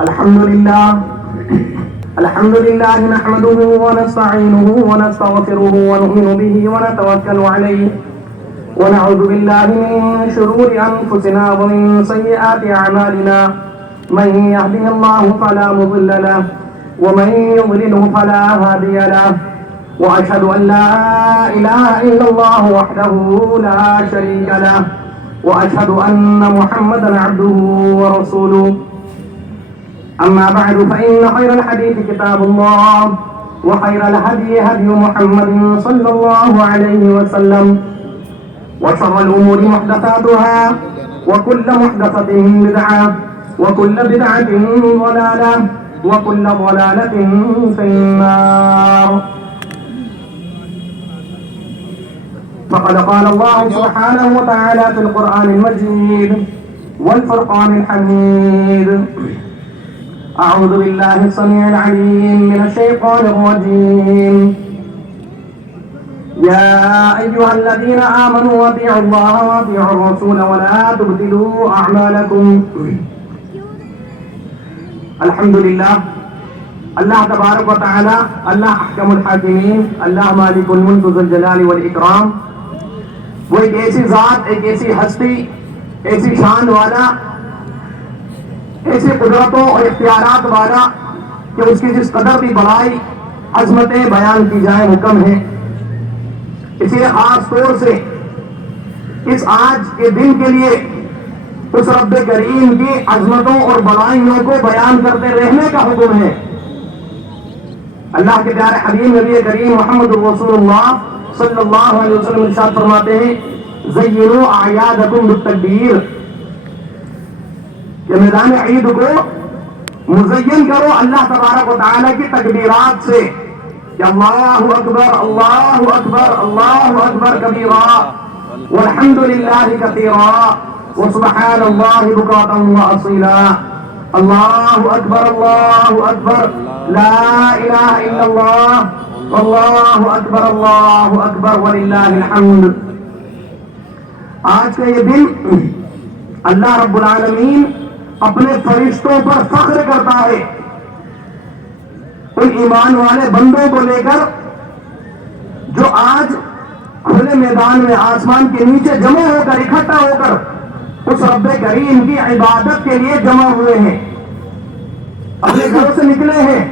الحمد لله نحمده ونستعينه ونستغفره ونؤمن به ونتوكل عليه ونعوذ بالله من شرور أنفسنا ومن سيئات أعمالنا من يهده الله فلا مضل له ومن يضلله فلا هادي له وأشهد أن لا إله إلا الله وحده لا شريك له وأشهد أن محمدا عبده ورسوله أما بعد فإن خير الحديث كتاب الله وخير الهدي هدي محمد صلى الله عليه وسلم وشر الأمور محدثاتها وكل محدثة بدعة وكل بدعة ضلالة وكل ضلالة في النار. فقد قال الله سبحانه وتعالى في القرآن المجيد والفرقان الحميد: أعوذ بالله السميع العليم من الشيطان الرجيم. يا أيها الذين آمنوا أطيعوا الله وأطيعوا الرسول ولا تبطلوا أعمالكم. الحمد لله. اللہ تبارک و تعالی، اللہ احکم الحاکمین، اللہ مالک الملک ذو الجلال والاکرام، وہ ایک ایسی ذات، ایک ایسی ہستی، ایسی شان والا، ایسی قدرتوں اور اختیارات والا کہ اس کی جس قدر بھی بڑائی عظمتیں بیان کی جائیں وہ کم ہے. اسی لیے خاص طور سے اس آج کے دن کے لیے اس رب کریم کی عظمتوں اور بڑائیوں کو بیان کرتے رہنے کا حکم ہے. اللہ کے پیارے حبیب نبی کریم محمد رسول اللہ صلی اللہ علیہ وسلم ارشاد فرماتے ہیں: زینوا اعیادکم بالتکبیر، کہ میدان عید کو مزین کرو اللہ تبارک و تعالیٰ کی تکبیرات سے، کہ اللہ اکبر اللہ اکبر اللہ اکبر کبیرا والحمد للہ کثیرا وسبحان اللہ بکرۃ واصیلا. اللہ اکبر لا الہ الا اللہ واللہ اکبر وللہ الحمد. آج کا یہ دن اللہ رب العالمین اپنے فرشتوں پر فخر کرتا ہے، ان ایمان والے بندوں کو لے کر جو آج کھلے میدان میں آسمان کے نیچے جمع ہو کر، اکٹھا ہو کر اس رب کریم کی عبادت کے لیے جمع ہوئے ہیں، اپنے گھروں سے نکلے ہیں.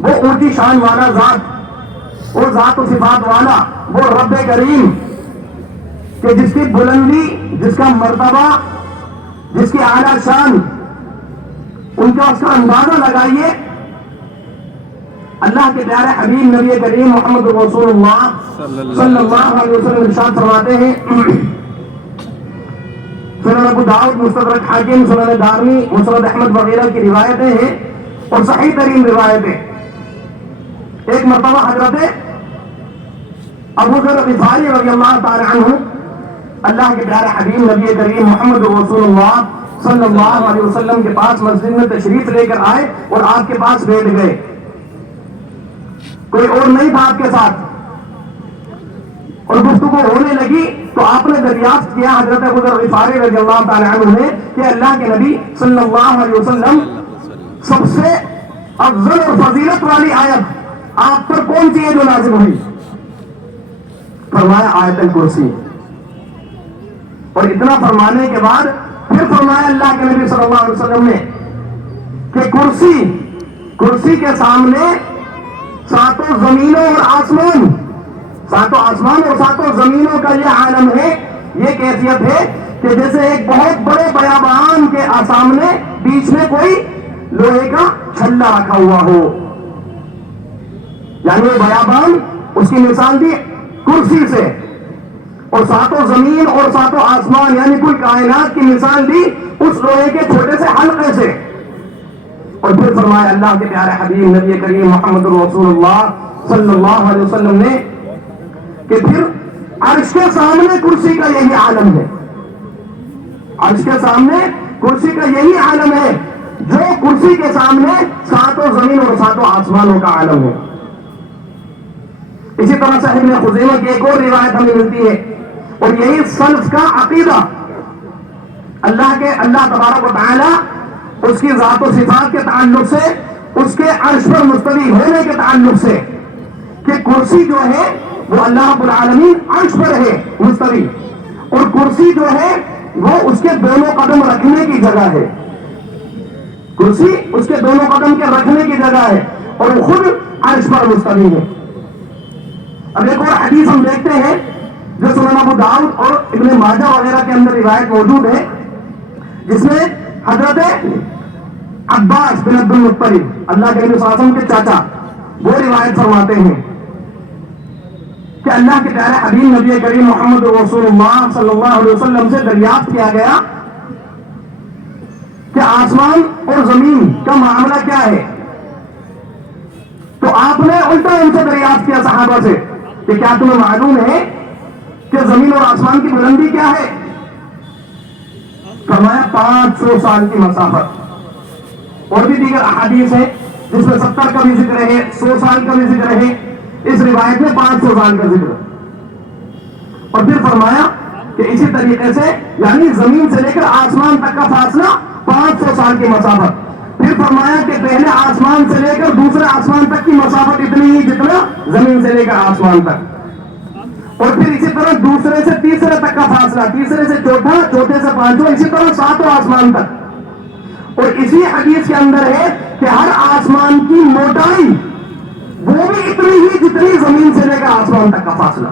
وہ اونچی شان والا ذات، وہ ذات و صفات والا، وہ رب کریم کہ جس کی بلندی، جس کا مرتبہ، جس کی اعلیٰ شان، ان کا اس کا اندازہ لگائیے. اللہ کے پیارے حبیب نبی کریم محمد رسول اللہ صلی اللہ علیہ وسلم ارشاد فرماتے ہیں، سنن ابو داؤد، مستدرک حاکم، سنن دارمی، مسند احمد وغیرہ کی روایتیں ہیں اور صحیح ترین روایتیں. ایک مرتبہ حضرت ابو ذر غفاری رضی اللہ تعالی عنہ اللہ کے پیارے حبیب نبی کریم محمد رسول اللہ صلی اللہ علیہ وسلم کے پاس مسجد میں تشریف لے کر آئے اور آپ کے پاس بیٹھ گئے. کوئی اور نہیں تھا آپ کے ساتھ، اور گفتگو ہونے لگی تو آپ نے دریافت کیا حضرت ابو ذر غفاری رضی اللہ تعالی عنہ نے کہ اللہ کے نبی صلی اللہ علیہ وسلم سب سے افضل اور فضیلت والی آیت آپ پر کون سی ہے جو نازل ہوئی؟ فرمایا آیت الکرسی. اور اتنا فرمانے کے بعد پھر فرمایا اللہ کے نبی صلی اللہ علیہ وسلم نے کہ کرسی کے سامنے ساتوں زمینوں اور آسمان، ساتوں آسمان اور ساتوں زمینوں کا یہ عالم ہے، یہ کیفیت ہے کہ جیسے ایک بہت بڑے بیابان کے سامنے بیچ میں کوئی لوہے کا چھلا رکھا ہوا ہو. یعنی وہ بیابان، اس کی مثال دی کرسی سے، اور ساتوں زمین اور ساتوں آسمان یعنی کوئی کائنات کی مثال دی اس لوہے کے چھوٹے سے حلقے سے. اور پھر فرمایا اللہ کے پیارے حبیب نبی کریم محمد رسول اللہ صلی اللہ علیہ وسلم نے کہ پھر عرش کے سامنے کرسی کا یہی عالم ہے، عرش کے سامنے کرسی کا یہی عالم ہے جو کرسی کے سامنے ساتوں زمین اور ساتوں آسمانوں کا عالم ہے. اسی طرح صحیح ابن خزیمہ کی ایک اور روایت ہمیں ملتی ہے، اور یہی سلف کا عقیدہ. اللہ تبارک و تعالی اس کی ذات و صفات کے تعلق سے، اس کے عرش پر مستوی ہونے کے تعلق سے، کہ کرسی جو ہے وہ اللہ رب العالمین عرش پر ہے مستوی، اور کرسی جو ہے وہ اس کے دونوں قدم رکھنے کی جگہ ہے، کرسی اس کے دونوں قدم کے رکھنے کی جگہ ہے، اور وہ خود عرش پر مستوی ہے۔ اب ایک اور حدیث ہم دیکھتے ہیں جو سنن ابو داؤد اور ابن ماجہ وغیرہ کے اندر روایت موجود ہے، جس میں حضرت عباس بن عبد المطلب، اللہ کے نبی صلی اللہ علیہ وسلم کے چاچا، وہ روایت فرماتے ہیں کہ اللہ کے پیارے حبیب نبی کریم محمد رسول اللہ صلی اللہ علیہ وسلم سے دریافت کیا گیا کہ آسمان اور زمین کا معاملہ کیا ہے؟ تو آپ نے الٹا ان سے دریافت کیا صحابہ سے کہ کیا تمہیں معلوم ہے کہ زمین اور آسمان کی بلندی کیا ہے؟ فرمایا 500 سال کی مسافت۔ اور بھی دیگر احادیث ہیں جس میں 70 کا بھی ذکر ہے، 100 سال کا بھی ذکر ہے، اس روایت میں 500 سال کا ذکر۔ اور پھر فرمایا کہ اسی طریقے سے یعنی زمین سے لے کر آسمان تک کا فاصلہ 500 سال کی مسافت۔ پھر فرمایا کہ پہلے آسمان سے لے کر دوسرے آسمان تک کی مسافت اتنی ہی جتنا زمین سے لے کر آسمان تک، اور پھر اسی طرح دوسرے سے تیسرے تک کا فاصلہ، تیسرے سے چوتھا، چوتھے سے پانچواں، اسی طرح 7واں آسمان تک۔ اور اسی حدیث کے اندر ہے کہ ہر آسمان کی موٹائی وہ بھی اتنی ہی جتنی زمین سے لے کر آسمان تک کا فاصلہ۔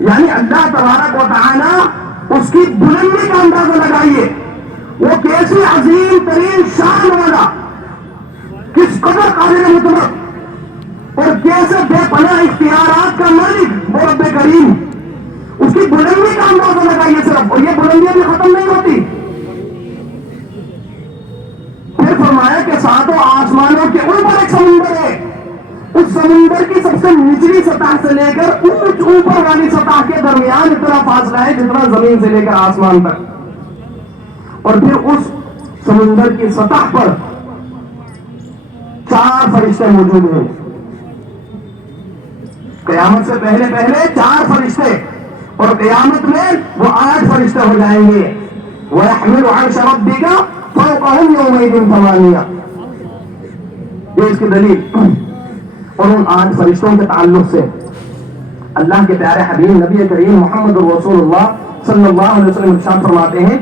یعنی اللہ تبارک و تعالی اس کی بلندی کا اندازہ لگائیے، وہ کیسی عظیم ترین شان والا، کس قدر قادر مطلق اور کیسے بے پناہ اختیارات کا مالک وہ رب کریم، اس کی بلندی کا اندازہ لگائیے صرف، اور یہ بلندیاں بھی ختم نہیں ہوتی۔ پھر فرمایا کہ 7 آسمانوں کے اوپر ایک سمندر ہے، اس سمندر کی سب سے نچلی سطح سے لے کر اونچ اوپر والی سطح کے درمیان اتنا فاصلہ ہے جتنا زمین سے لے کر آسمان تک۔ اور پھر اس سمندر کی سطح پر 4 فرشتے موجود ہیں، قیامت سے پہلے 4 فرشتے، اور قیامت میں وہ 8 فرشتے ہو جائیں گے۔ وَيَحْمِلُ عَرْشَ رَبِّكَ فَوْقَهُمْ يَوْمَئِذٍ ثَمَانِيَةٌ، یہ اس کی دلیل۔ اور ان 8 فرشتوں کے تعلق سے اللہ کے پیارے حبیب نبی کریم محمد رسول اللہ صلی اللہ علیہ وسلم ارشاد فرماتے ہیں،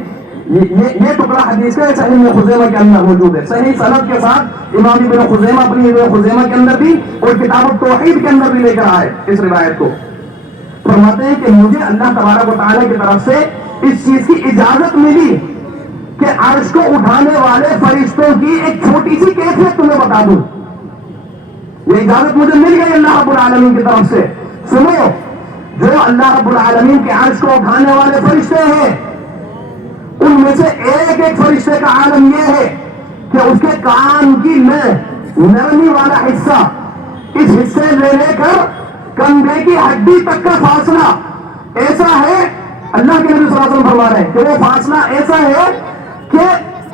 یہ ٹکڑا حدیث کا صحیح ابن خزیمہ کے اندر موجود ہے، صحیح سند کے ساتھ امام ابن خزیمہ اپنی ابن خزیمہ کے اندر بھی اور کتاب التوحید کے اندر بھی لے کر آئے اس روایت کو۔ فرماتے ہیں کہ مجھے اللہ تبارک و تعالیٰ کی طرف سے اس چیز کی اجازت ملی کہ عرش کو اٹھانے والے فرشتوں کی ایک چھوٹی سی کیفیت تمہیں بتا دوں۔ یہ اجازت مجھے مل گئی اللہ رب العالمین کی طرف سے۔ سنو، جو اللہ رب العالمین کے عرش کو اٹھانے والے فرشتے ہیں، ان میں سے ایک فرشتے کا عالم یہ ہے کہ اس کے کان کی نرمی والا حصہ، اس حصے لے کر کندھے کی ہڈی تک کا فاصلہ ایسا ہے، اللہ کے نبی صلی اللہ علیہ وسلم فرما رہے ہیں کہ وہ فاصلہ ایسا ہے کہ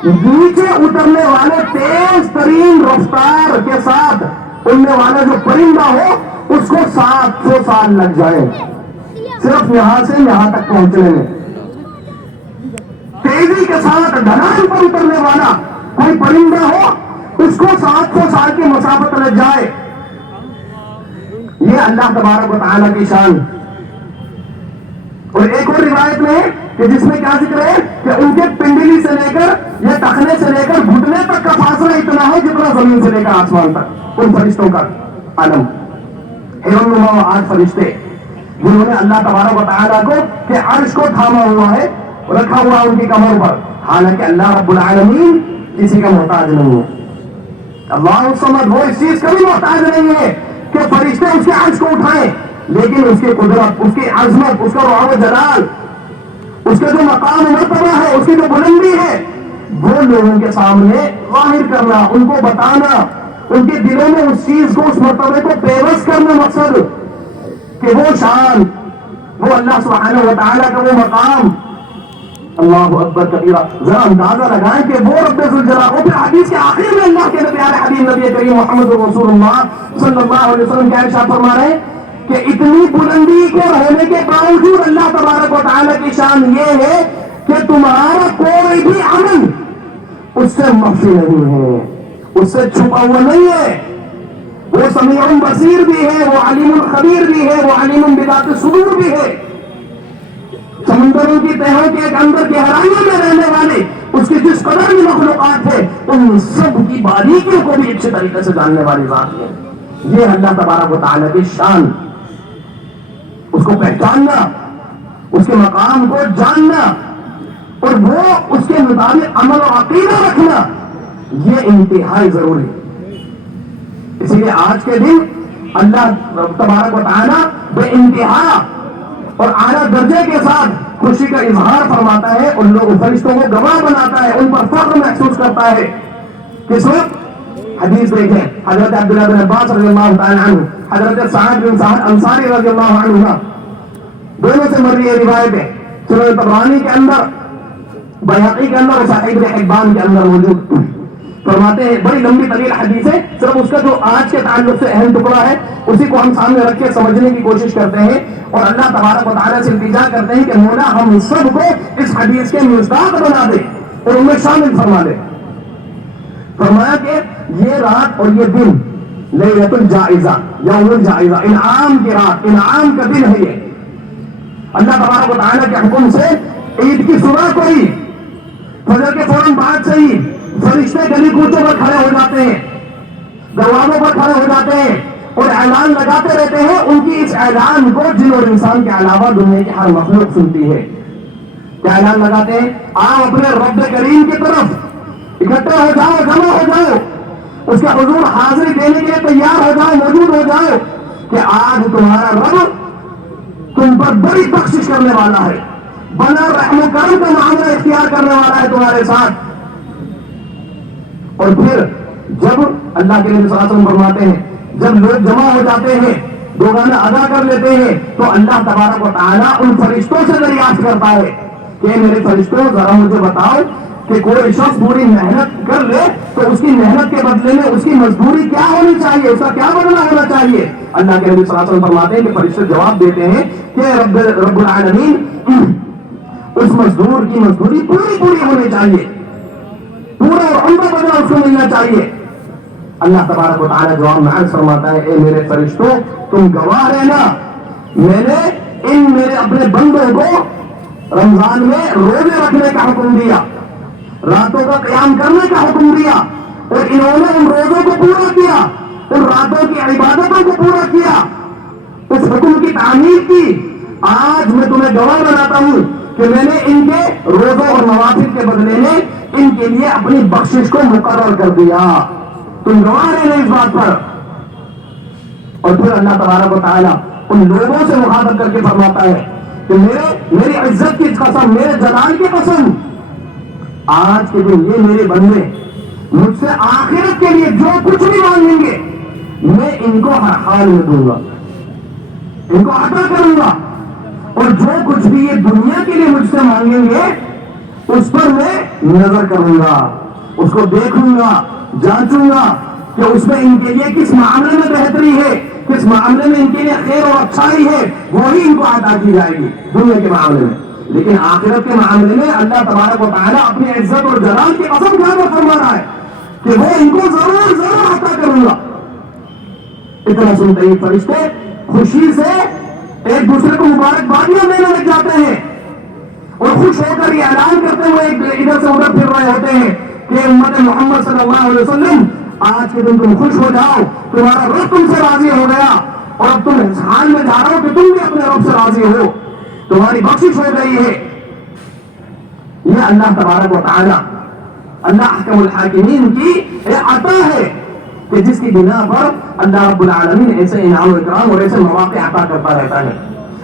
نیچے اترنے والے تیز ترین رفتار کے ساتھ اڑنے والا جو پرندہ ہو اس کو 700 سال لگ جائے صرف یہاں سے یہاں تک پہنچنے میں۔ تیزی کے ساتھ ڈھلان پر اترنے والا کوئی پرندہ ہو اس کو 700 سال کی مسافت لگ جائے۔ یہ اللہ تبارک و تعالیٰ کی شان۔ اور ایک اور روایت میں ہے کہ جس میں کیا ذکر ہے کہ ان کے پنڈلی سے لے کر یا ٹخنے سے لے کر گھٹنے تک کا فاصلہ اتنا ہے جتنا زمین سے لے کر آسمان تک ان فرشتوں کا عالم۔ ہرن 8 فرشتے جنہوں نے اللہ تبارک و تعالیٰ کو کہ عرش کو تھاما ہوا ہے، رکھا ہوا ان کی کمر پر، حالانکہ اللہ رب العالمین کسی کا محتاج نہیں ہے۔ اللہ الصمد، وہ اس چیز کا بھی محتاج نہیں ہے کہ فرشتے اس کے عرش کو اٹھائیں، لیکن اس کی قدرت، اس کی عظمت، اس کا رعب و جلال، اس کا جو مقام مرتبہ ہے، اس کی جو بلندی ہے، وہ لوگوں کے سامنے ظاہر کرنا، ان کو بتانا، ان کے دلوں میں اس چیز کو، اس مرتبے کو پیوست کرنا، مقصد کہ وہ شان، وہ اللہ سبحانہ و تعالیٰ کا وہ مقام۔ اللہ اکبر کبیرہ، ذرا اندازہ لگائیں کہ وہ رب ذوالجلال، اور پھر حدیث کے آخر میں اللہ کے پیارے حبیب نبی کریم محمد رسول اللہ صلی اللہ علیہ وسلم کیا ارشاد فرما رہے ہیں کہ اتنی بلندی کے ہونے کے باوجود اللہ تبارک و تعالیٰ کی شان یہ ہے کہ تمہارا کوئی بھی عمل اس سے مخفی نہیں ہے، اس سے چھپا ہوا نہیں ہے. وہ سمیع بصیر بھی ہے، وہ علیم خبیر بھی ہے، وہ علیم بذات الصدور بھی ہے. سمندروں کی تہوں کے ایک اندر گہرائیوں میں رہنے والے اس کی جس قدر بھی مخلوقات ہے ان سب کی باریکیوں کو بھی اچھے طریقے سے جاننے والی ذات ہے. یہ اللہ تبارک و تعالیٰ کی شان، اس کو پہچاننا، اس کے مقام کو جاننا اور وہ اس کے مطابق عمل و عقیدہ رکھنا، یہ انتہائی ضروری ہے. اسی لیے آج کے دن اللہ تبارک و تعالیٰ بے انتہا اور اعلیٰ درجے کے ساتھ خوشی کا اظہار فرماتا ہے، ان لوگ فرشتوں کو گواہ بناتا ہے، ان پر فخر محسوس کرتا ہے. کس وقت؟ حدیث دیکھیں، حضرت عبداللہ بن عباس رضی اللہ تعالی عنہ، حضرت سعد بن سعد انصاری رضی اللہ عنہ، دونوں سے مروی یہ روایت ہے. سنن طبرانی کے اندر، بیہقی کے اندر اور صحیح ابن حبان کے اندر موجود. فرماتے ہیں بڑی لمبی طویل حدیث ہے، صرف اس کا جو آج کے تعلق سے اہم ٹکڑا ہے اسی کو ہم سامنے رکھ کے سمجھنے کی کوشش کرتے ہیں اور اللہ تبارک و تعالیٰ سے التجا کرتے ہیں کہ مولا ہم سب کو اس حدیث کے مصداق بنا دے اور ان میں شامل فرما دے. فرمایا کہ یہ رات اور یہ دن لیلۃ الجائزہ، یوم الجائزہ، انعام کی رات، انعام کا دن ہے. یہ اللہ تبارک و تعالیٰ کے حکم سے عید کی صبح کو ہی فجر کے فوراً بعد سے ہی فرشتے گلی کوچوں پر کھڑے ہو جاتے ہیں، دروازوں پر کھڑے ہو جاتے ہیں اور اعلان لگاتے رہتے ہیں. ان کی اس اعلان کو جن اور انسان کے علاوہ دنیا کی ہر مخلوق سنتی ہے. کیا اعلان لگاتے ہیں؟ آؤ اپنے رب کریم کی طرف اکٹھے ہو جاؤ، جمع ہو جاؤ، اس کے حضور حاضری دینے کے لیے تیار ہو جاؤ، موجود ہو جاؤ کہ آج تمہارا رب تم پر بڑی بخشش کرنے والا ہے، بنا رحم و کرم کا معاملہ اختیار کرنے والا ہے تمہارے ساتھ. اور پھر جب اللہ کے نبی صلی اللہ علیہ وسلم فرماتے ہیں جب لوگ جمع ہو جاتے ہیں، دو گانا ادا کر لیتے ہیں تو اللہ تبارک و تعالیٰ ان فرشتوں سے دریافت کرتا ہے کہ میرے فرشتوں ذرا مجھے بتاؤ کہ کوئی شخص پوری محنت کر لے تو اس کی محنت کے بدلے میں اس کی مزدوری کیا ہونی چاہیے، اس کا کیا بدلہ ہونا چاہیے. اللہ کے نبی صلی اللہ علیہ وسلم فرماتے ہیں کہ فرشتے جواب دیتے ہیں کہ رب العالمین اس مزدور کی مزدوری پوری ہونی چاہیے، پورا اور عمدہ بدلہ اس کو ملنا چاہیے. اللہ تبارک و تعالیٰ جواب میں عرض فرماتا ہے اے میرے فرشتوں تم گواہ رہنا، میں نے میرے اپنے بندوں کو رمضان میں روزے رکھنے کا حکم دیا، راتوں کا قیام کرنے کا حکم دیا اور انہوں نے ان روزوں کو پورا کیا، ان راتوں کی عبادتوں کو پورا کیا، اس حکم کی تعمیر کی. آج میں تمہیں گواہ بناتا ہوں کہ میں نے ان کے روزوں اور نوافل کے بدلے میں ان کے لیے اپنی بخشش کو مقرر کر دیا. تم گواہ رہے اس بات پر. اور پھر اللہ تبارک و تعالیٰ ان لوگوں سے مخاطب کر کے فرماتا ہے کہ میری عزت کی قسم، میرے جلال کی قسم، آج کے دن یہ میرے بندے مجھ سے آخرت کے لیے جو کچھ بھی مانگیں گے میں ان کو ہر حال میں دوں گا، ان کو عطا کروں گا، اور جو کچھ بھی یہ دنیا کے لیے مجھ سے مانگیں گے اس پر میں نظر کروں گا، اس کو دیکھوں گا، جانچوں گا کہ اس میں ان کے لیے کس معاملے میں بہتری ہے، کس معاملے میں ان کے لیے خیر اور اچھائی ہے، وہی ان کو عطا کی جائے گی دنیا کے معاملے میں. لیکن آخرت کے معاملے میں اللہ تبارک و تعالیٰ اپنی عزت اور جلال کی قسم کھا کر فرما رہا ہے کہ وہ ان کو ضرور عطا کروں گا. اتنا سنتے ہی فرشتے خوشی سے ایک دوسرے کو مبارکبادیاں دینے لگ جاتے ہیں اور خوش ہو کر یہ اعلان کرتے ہوئے ادھر سے ادھر پھر رہے ہوتے ہیں کہ امت محمد صلی اللہ علیہ وسلم آج کے دن تم خوش ہو جاؤ، تمہارا رب تم سے راضی ہو گیا اور اب تم اس حال میں جا رہے ہو کہ تم بھی اپنے رب سے راضی ہو، تمہاری بخشش ہو گئی ہے. یہ اللہ تبارک و تعالیٰ، اللہ احکم الحاکمین کی یہ عطا ہے کہ جس کی بنا پر اللہ رب العالمین ایسے انعام و اکرام اور ایسے مواقع عطا کرتا رہتا ہے.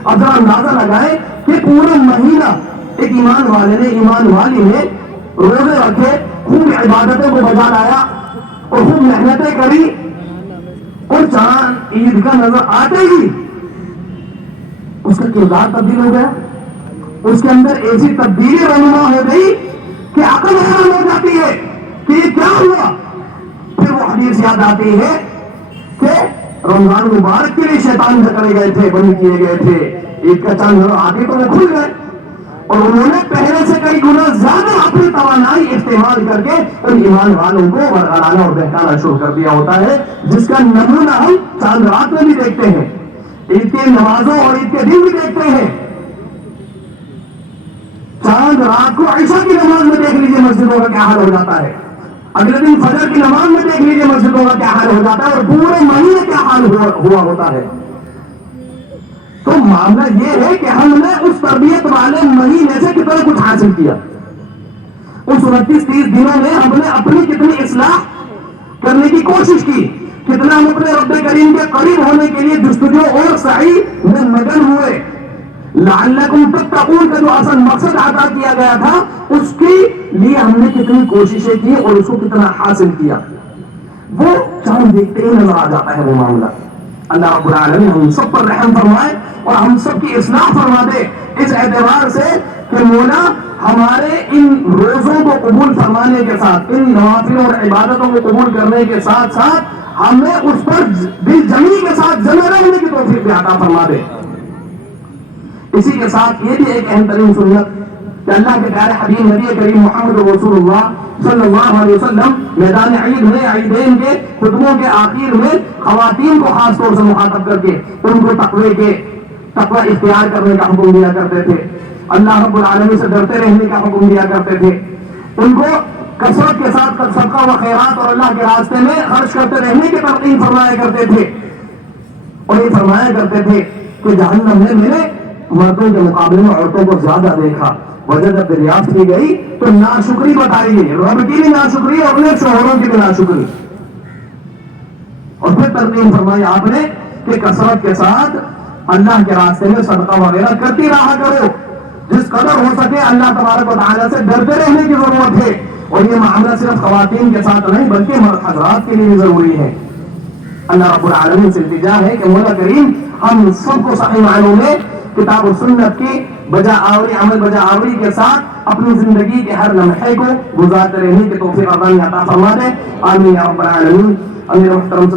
اب ذرا اندازہ لگائیں کہ پورا مہینہ ایک ایمان والے نے، ایمان والی نے روزے رکھے، خوب عبادتوں کو بجا لایا اور خوب محنتیں کری اور چاند عید کا نظر آتے ہی اس کا کردار تبدیل ہو گیا، اس کے اندر ایسی تبدیلی رہنما ہو گئی کہ عقل حیران ہو جاتی ہے کہ یہ کیا ہوا. پھر وہ حدیث یاد آتی ہے کہ رمضان مبارک کے لیے شیطان جکڑے گئے تھے، بند کیے گئے تھے، عید کا چاند نظر آتے تو وہ کھل گئے. اور انہوں نے پہلے سے کئی گنا زیادہ اپنی توانائی استعمال کر کے ان ایمان والوں کو ورگلانا اور بہکانا شروع کر دیا ہوتا ہے، جس کا نمونہ ہم چاند رات میں بھی دیکھتے ہیں، عید کی نمازوں اور عید کے دن بھی دیکھتے ہیں۔ چاند رات کو عشاء کی نماز میں دیکھ لیجیے مسجدوں کا کیا حال ہو جاتا ہے، اگلے دن فجر کی نماز میں دیکھ لیجیے مسجدوں کا کیا حال ہو جاتا ہے، اور پورے مہینے کیا حال ہوا ہوتا ہے۔ تو معاملہ یہ ہے کہ ہم نے اس تربیت والے مہینے سے کتنا کچھ حاصل کیا، اس 29-30 دنوں میں ہم نے اپنی کتنی اصلاح کرنے کی کوشش کی، کتنا ہم اپنے رب کریم کے قریب ہونے کے لیے جستجو اور سعی میں مگن ہوئے۔ لعلکم تتقون کا جو اصل مقصد عطا کیا گیا تھا، اس کے لیے ہم نے کتنی کوششیں کی اور اس کو کتنا حاصل کیا، وہ چاند دیکھتے ہی نظر آ جاتا ہے وہ معاملہ۔ اللہ رب العالمین ہم سب پر رحم فرمائے اور ہم سب کی اصلاح فرما دے اس اعتبار سے کہ مولا ہمارے ان روزوں کو قبول فرمانے کے ساتھ، ان نوافلوں اور عبادتوں کو قبول کرنے کے ساتھ ساتھ ہمیں اس پر دل جمی کے ساتھ جمع رہنے کی توفیق بھی عطا فرما دے۔ اسی کے ساتھ یہ بھی ایک اہم ترین سنت کہ اللہ کے پیارے حبیب نبی کریم محمد رسول اللہ صلی اللہ علیہ وسلم میدان عید میں، عیدین کے خطبوں کے آخر میں خواتین کو خاص طور سے مخاطب کر کے ان کو تقوی اختیار کرنے کا حکم دیا کرتے تھے، اللہ رب العالمین سے ڈرتے رہنے کا حکم دیا کرتے تھے، ان کو کثرت کے ساتھ صدقہ و خیرات اور اللہ کے راستے میں خرچ کرتے رہنے کی تلقین فرمایا کرتے تھے، اور یہ فرمایا کرتے تھے کہ جہنم میں میں نے مردوں کے مقابلے میں عورتوں کو زیادہ دیکھا۔ وجہ جب دریافت کی گئی تو ناشکری بتائی گئی، رب کی بھی ناشکری اور اپنے شوہروں کی بھی ناشکری، اور پھر تلقین فرمائی آپ نے کہ کثرت کے ساتھ اللہ کے راستے میں صدقہ وغیرہ کرتی رہا کرو، جس قدر ہو سکے اللہ تبارک و تعالیٰ سے ڈرتے رہنے کی ضرورت ہے، اور یہ معاملہ صرف خواتین کے ساتھ نہیں بلکہ مرد حضرات کے لیے بھی ضروری ہے۔ اللہ رب العالمین سے التجا ہے کہ مولا کریم ہم سب کو صحیح معنوں میں کتاب و سنت کی بجا آوری عمل بجا آوری کے ساتھ اپنی زندگی کے ہر لمحے کو گزارتے رہنے کی توفیق عطا فرما دے، آمین یا رب العالمین۔ امیر محترم